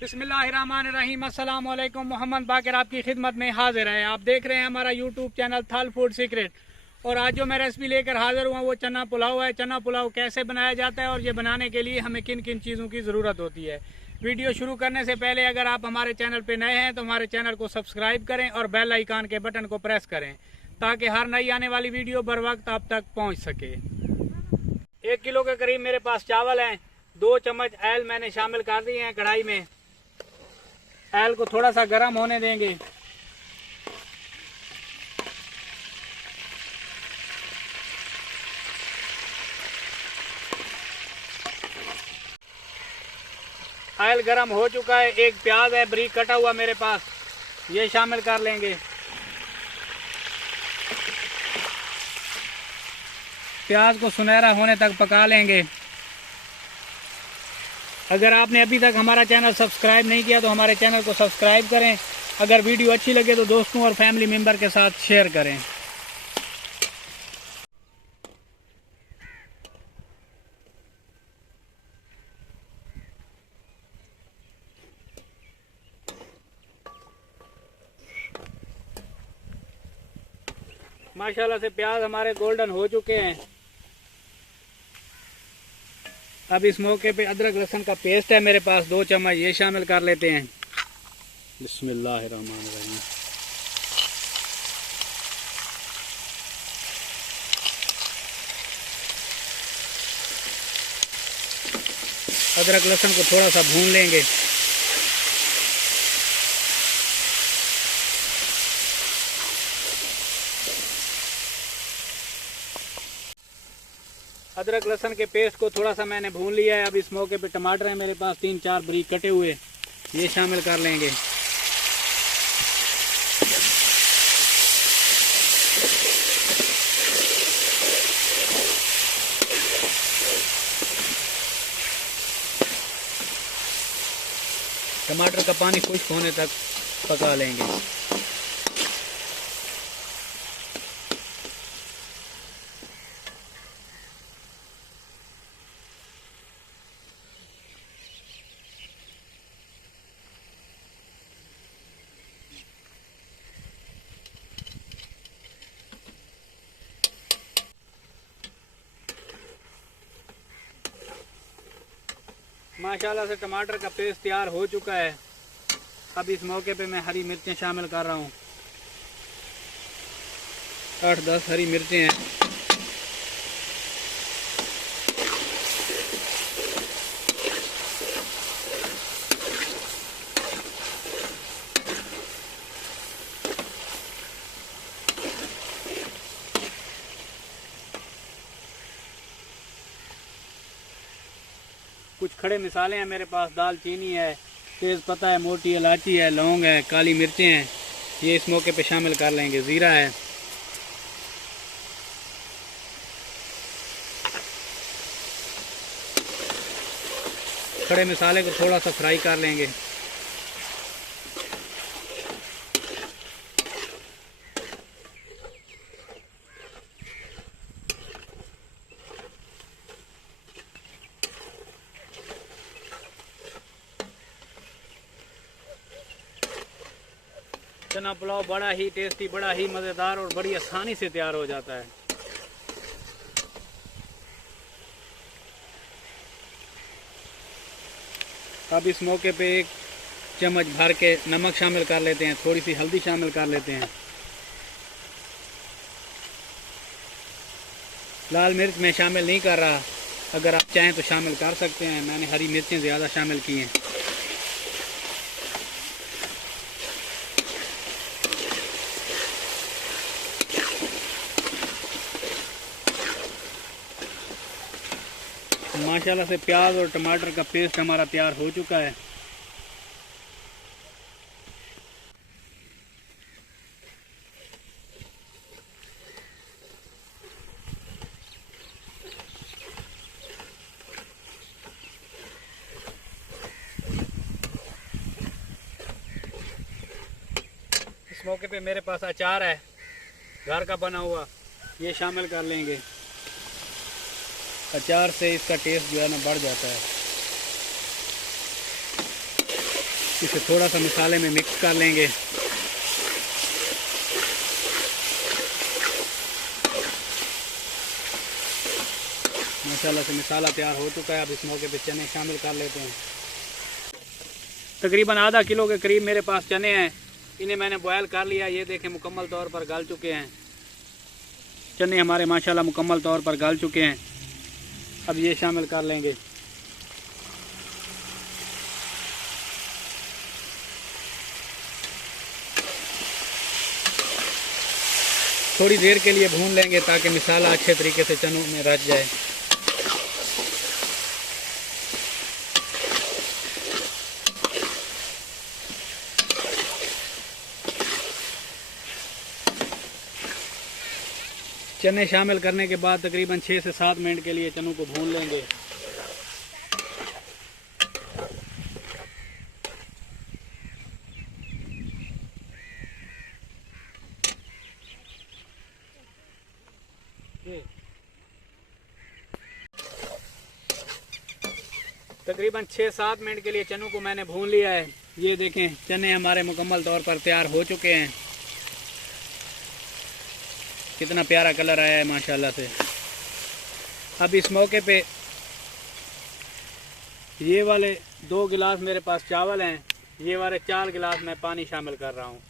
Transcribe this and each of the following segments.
बिस्मिल्लाहिर्रहमानिर्रहीम। अस्सलाम वालेकुम। मोहम्मद बाकर आपकी खिदमत में हाजिर है। आप देख रहे हैं हमारा यूट्यूब चैनल थल फूड सीक्रेट। और आज जो मैं रेसिपी लेकर हाजिर हुआ वो चना पुलाव है। चना पुलाव कैसे बनाया जाता है और ये बनाने के लिए हमें किन किन चीज़ों की ज़रूरत होती है। वीडियो शुरू करने से पहले अगर आप हमारे चैनल पर नए हैं तो हमारे चैनल को सब्सक्राइब करें और बेल आइकान के बटन को प्रेस करें ताकि हर नई आने वाली वीडियो बर वक्त आप तक पहुँच सके। 1 किलो के करीब मेरे पास चावल हैं। 2 चम्मच ऑयल मैंने शामिल कर दिए हैं कढ़ाई में। ऑयल को थोड़ा सा गर्म होने देंगे। ऑयल गर्म हो चुका है। एक प्याज है बारीक कटा हुआ मेरे पास, ये शामिल कर लेंगे। प्याज को सुनहरा होने तक पका लेंगे। अगर आपने अभी तक हमारा चैनल सब्सक्राइब नहीं किया तो हमारे चैनल को सब्सक्राइब करें। अगर वीडियो अच्छी लगे तो दोस्तों और फैमिली मेम्बर के साथ शेयर करें। माशाल्लाह से प्याज हमारे गोल्डन हो चुके हैं। अब इस मौके पे अदरक लहसुन का पेस्ट है मेरे पास 2 चम्मच, ये शामिल कर लेते हैं। बिस्मिल्लाहिर्रहमानिर्रहीम। अदरक लहसुन को थोड़ा सा भून लेंगे। अदरक लहसुन के पेस्ट को थोड़ा सा मैंने भून लिया है। अब इस मौके पे टमाटर है मेरे पास 3-4 बारीक कटे हुए, ये शामिल कर लेंगे। टमाटर का पानी खुश्क होने तक पका लेंगे। माशाल्लाह से टमाटर का पेस्ट तैयार हो चुका है। अब इस मौके पे मैं हरी मिर्चें शामिल कर रहा हूँ। 8-10 हरी मिर्चें हैं। कुछ खड़े मिसाले हैं मेरे पास, दालचीनी है, तेज़ पत्ता है, मोटी इलायची है, लौंग है, काली मिर्चें हैं, ये इस मौके पे शामिल कर लेंगे। ज़ीरा है। खड़े मिसाले को थोड़ा सा फ्राई कर लेंगे। चना पुलाव बड़ा ही टेस्टी, बड़ा ही मज़ेदार और बड़ी आसानी से तैयार हो जाता है। अब इस मौके पे 1 चम्मच भर के नमक शामिल कर लेते हैं, थोड़ी सी हल्दी शामिल कर लेते हैं। लाल मिर्च मैं शामिल नहीं कर रहा, अगर आप चाहें तो शामिल कर सकते हैं। मैंने हरी मिर्चें ज़्यादा शामिल की हैं। माशाल्लाह से प्याज और टमाटर का पेस्ट हमारा तैयार हो चुका है। इस मौके पे मेरे पास अचार है घर का बना हुआ, ये शामिल कर लेंगे। अचार से इसका टेस्ट जो है ना बढ़ जाता है। इसे थोड़ा सा मसाले में मिक्स कर लेंगे। माशाल्लाह से मसाला तैयार हो चुका है। अब इस मौके पे चने शामिल कर लेते हैं। तकरीबन आधा किलो के करीब मेरे पास चने हैं, इन्हें मैंने बॉयल कर लिया। ये देखें मुकम्मल तौर पर गल चुके हैं। चने हमारे माशाल्लाह मुकम्मल तौर पर गल चुके हैं। अब ये शामिल कर लेंगे। थोड़ी देर के लिए भून लेंगे ताकि मसाला अच्छे तरीके से चनों में रच जाए। चने शामिल करने के बाद तकरीबन 6 से 7 मिनट के लिए चनों को भून लेंगे। तकरीबन 6-7 मिनट के लिए चनों को मैंने भून लिया है। ये देखें चने हमारे मुकम्मल तौर पर तैयार हो चुके हैं। कितना प्यारा कलर आया है माशाल्लाह से। अब इस मौके पे ये वाले 2 गिलास मेरे पास चावल हैं, ये वाले 4 गिलास मैं पानी शामिल कर रहा हूँ।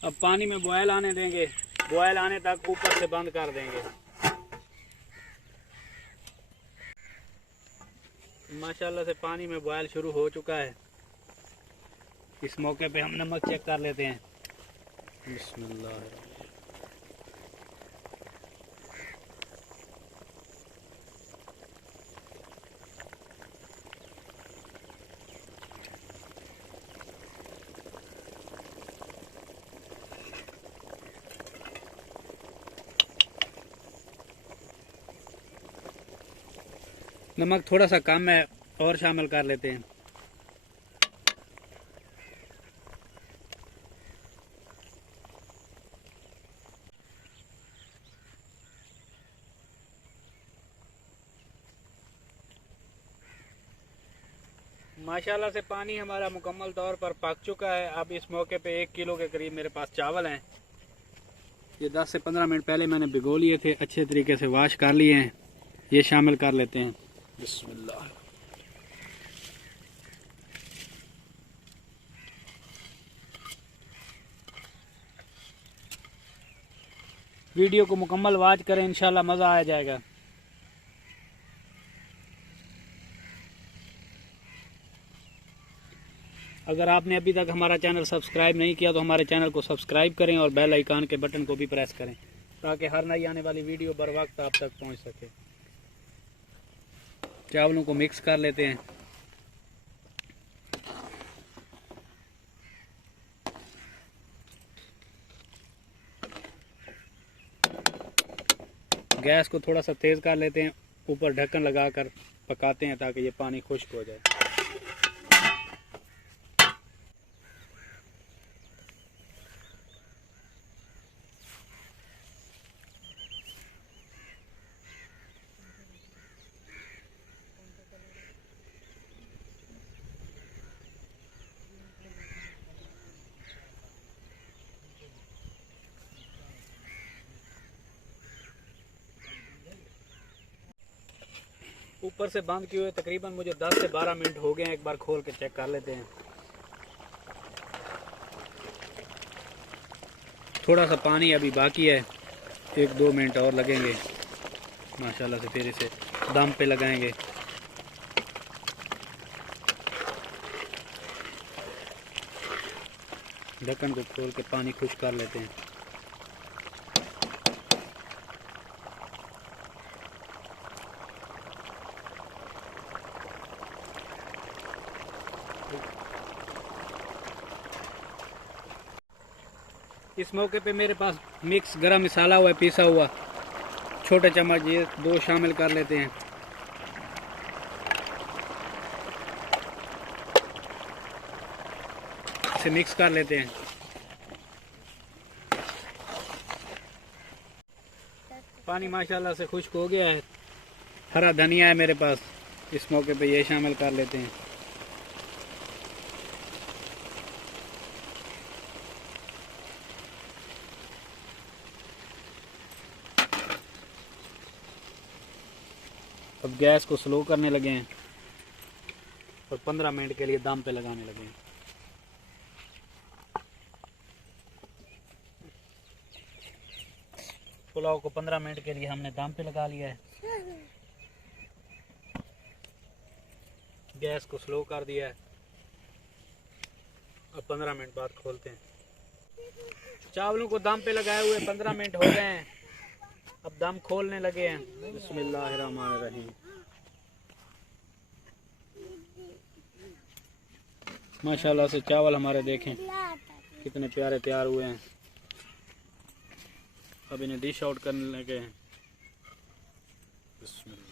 अब पानी में बॉयल आने देंगे। बॉयल आने तक ऊपर से बंद कर देंगे। माशाल्लाह से पानी में बॉयल शुरू हो चुका है। इस मौके पे हम नमक चेक कर लेते हैं। बिस्मिल्लाह। नमक थोड़ा सा कम है, और शामिल कर लेते हैं। माशाल्लाह से पानी हमारा मुकम्मल तौर पर पक चुका है। अब इस मौके पे 1 किलो के करीब मेरे पास चावल हैं। ये 10 से 15 मिनट पहले मैंने भिगो लिए थे, अच्छे तरीके से वॉश कर लिए हैं। ये शामिल कर लेते हैं। बिस्मिल्लाह। वीडियो को मुकम्मल वॉच करें, इंशाल्लाह मज़ा आ जाएगा। अगर आपने अभी तक हमारा चैनल सब्सक्राइब नहीं किया तो हमारे चैनल को सब्सक्राइब करें और बेल आइकन के बटन को भी प्रेस करें ताकि हर नई आने वाली वीडियो बर वक्त आप तक पहुंच सके। चावलों को मिक्स कर लेते हैं। गैस को थोड़ा सा तेज़ कर लेते हैं, ऊपर ढक्कन लगाकर पकाते हैं ताकि ये पानी खुश्क हो जाए। ऊपर से बंद किए हुए तकरीबन मुझे 10 से 12 मिनट हो गए हैं। एक बार खोल के चेक कर लेते हैं। थोड़ा सा पानी अभी बाकी है, 1-2 मिनट और लगेंगे माशाल्लाह से। फिर इसे दम पे लगाएंगे। ढक्कन को खोल के पानी खुश्क कर लेते हैं। इस मौके पे मेरे पास मिक्स गरम मसाला हुआ है, पिसा हुआ, छोटे चम्मच ये 2 शामिल कर लेते हैं। इसे मिक्स कर लेते हैं। पानी माशाल्लाह से खुश्क हो गया है। हरा धनिया है मेरे पास, इस मौके पे ये शामिल कर लेते हैं। अब गैस को स्लो करने लगे हैं और 15 मिनट के लिए दम पे लगाने लगे हैं। पुलाव को 15 मिनट के लिए हमने दम पे लगा लिया है। गैस को स्लो कर दिया है। अब 15 मिनट बाद खोलते हैं। चावलों को दम पे लगाए हुए 15 मिनट हो गए हैं। अब दम खोलने लगे हैं। बिस्मिल्लाहिर्रहमानिर्रहीम। माशाल्लाह से चावल हमारे देखें कितने प्यारे तैयार हुए हैं। अब इन्हें डिश आउट करने लगे हैं। बिस्मिल्लाह।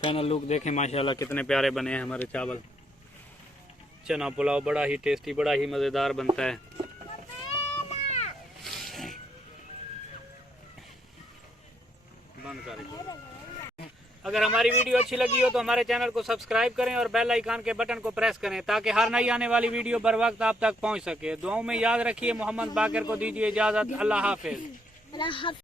फाइनल लुक देखें, माशाल्लाह कितने प्यारे बने हैं हमारे चावल। चना पुलाव बड़ा ही टेस्टी, बड़ा ही मज़ेदार बनता है। बंद करें। अगर हमारी वीडियो अच्छी लगी हो तो हमारे चैनल को सब्सक्राइब करें और बेल आइकन के बटन को प्रेस करें ताकि हर नई आने वाली वीडियो बर वक्त आप तक पहुंच सके। दुआओं में याद रखिए। मोहम्मद बाकर को दीजिए इजाज़त। अल्लाह हाफिज़।